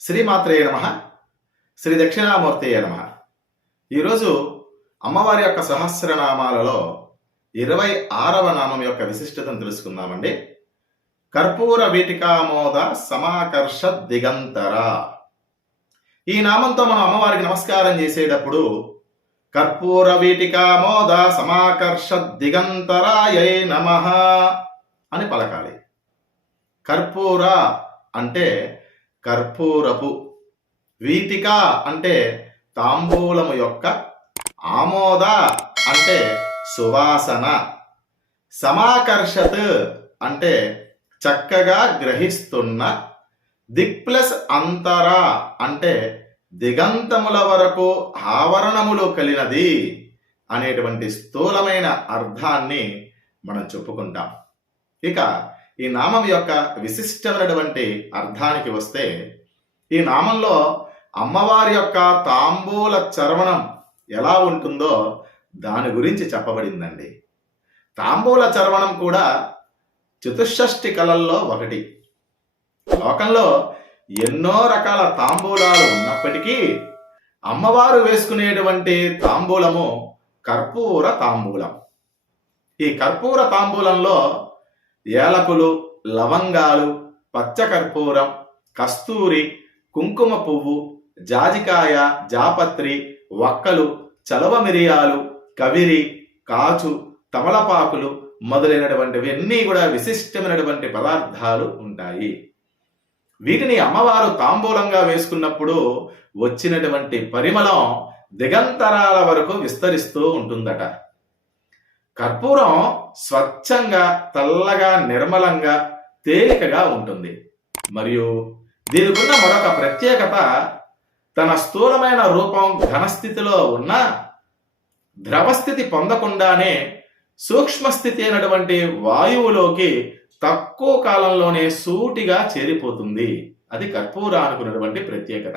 శ్రీమాత్రే నమః. శ్రీ దక్షిణామూర్తయే నమః. ఈరోజు అమ్మవారి యొక్క సహస్రనామాలలో 26వ నామం యొక్క విశిష్టతను తెలుసుకుందామండి. కర్పూర వీటికామోద సమాకర్ష దిగంతర. ఈ నామంతో మనం అమ్మవారికి నమస్కారం చేసేటప్పుడు కర్పూర వీటికామోద సమాకర్ష దిగంతరాయై నమః అని పలకాలి. కర్పూర అంటే కర్పూరపు, వీటిక అంటే తాంబూలము యొక్క, ఆమోద అంటే సువాసన, సమాకర్షత్ అంటే చక్కగా గ్రహిస్తున్న, దిక్ప్లస్ అంతర అంటే దిగంతముల వరకు ఆవరణములు కలిగినది అనేటువంటి స్థూలమైన అర్థాన్ని మనం చెప్పుకుంటాం. ఇక ఈ నామం యొక్క విశిష్టమైనటువంటి అర్థానికి వస్తే, ఈ నామంలో అమ్మవారి యొక్క తాంబూల చర్వణం ఎలా ఉంటుందో దాని గురించి చెప్పబడిందండి. తాంబూల చర్వణం కూడా చతుషష్ఠి కళల్లో ఒకటి. లోకంలో ఎన్నో రకాల తాంబూలాలు ఉన్నప్పటికీ అమ్మవారు వేసుకునేటువంటి తాంబూలము కర్పూర తాంబూలం. ఈ కర్పూర తాంబూలంలో ఏలకులు, లవంగాలు, పచ్చకర్పూరం, కస్తూరి, కుంకుమ పువ్వు, జాజికాయ, జాపత్రి, వక్కలు, చలవ మిరియాలు, కవిరి, కాచు, తమలపాకులు మొదలైనటువంటివన్నీ కూడా విశిష్టమైనటువంటి పదార్థాలు ఉంటాయి. వీటిని అమ్మవారు తాంబూలంగా వేసుకున్నప్పుడు వచ్చినటువంటి పరిమళం దిగంతరాల వరకు విస్తరిస్తూ ఉంటుందట. కర్పూరం స్వచ్ఛంగా, తెల్లగా, నిర్మలంగా, తేలికగా ఉంటుంది. మరియు దీనికి ఉన్న మరొక ప్రత్యేకత, తన స్థూలమైన రూపం ఘనస్థితిలో ఉన్న ద్రవస్థితి పొందకుండానే సూక్ష్మస్థితి అయినటువంటి వాయువులోకి తక్కువ కాలంలోనే సూటిగా చేరిపోతుంది. అది కర్పూరానికి ఉన్నటువంటి ప్రత్యేకత.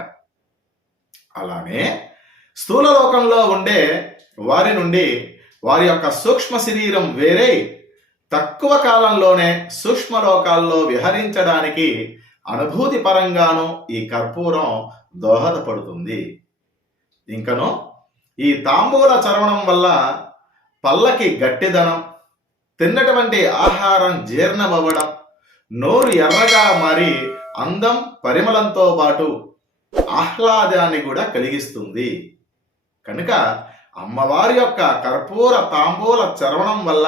అలానే స్థూల లోకంలో ఉండే వారి నుండి వారి యొక్క సూక్ష్మ శరీరం వేరే తక్కువ కాలంలోనే సూక్ష్మలోకాల్లో విహరించడానికి అనుభూతి పరంగాను ఈ కర్పూరం దోహదపడుతుంది. ఇంకను ఈ తాంబూల చర్వణం వల్ల పళ్ళకి గట్టిదనం, తిన్నటువంటి ఆహారం జీర్ణమవ్వడం, నోరు ఎర్రగా మారి అందం, పరిమళంతో పాటు ఆహ్లాదాన్ని కూడా కలిగిస్తుంది. కనుక అమ్మవారి యొక్క కర్పూర తాంబూల చర్వణం వల్ల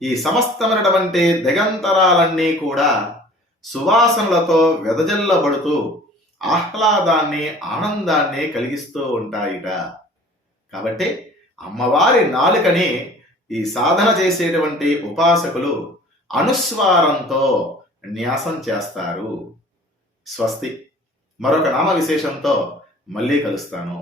ఈ సమస్తమైనటువంటి దిగంతరాలన్నీ కూడా సువాసనలతో వెదజల్లబడుతూ ఆహ్లాదాన్ని, ఆనందాన్ని కలిగిస్తూ ఉంటాయిట. కాబట్టి అమ్మవారి నాలుకని ఈ సాధన చేసేటువంటి ఉపాసకులు అనుస్వారంతో న్యాసం చేస్తారు. స్వస్తి. మరొక నామ విశేషంతో మళ్ళీ కలుస్తాను.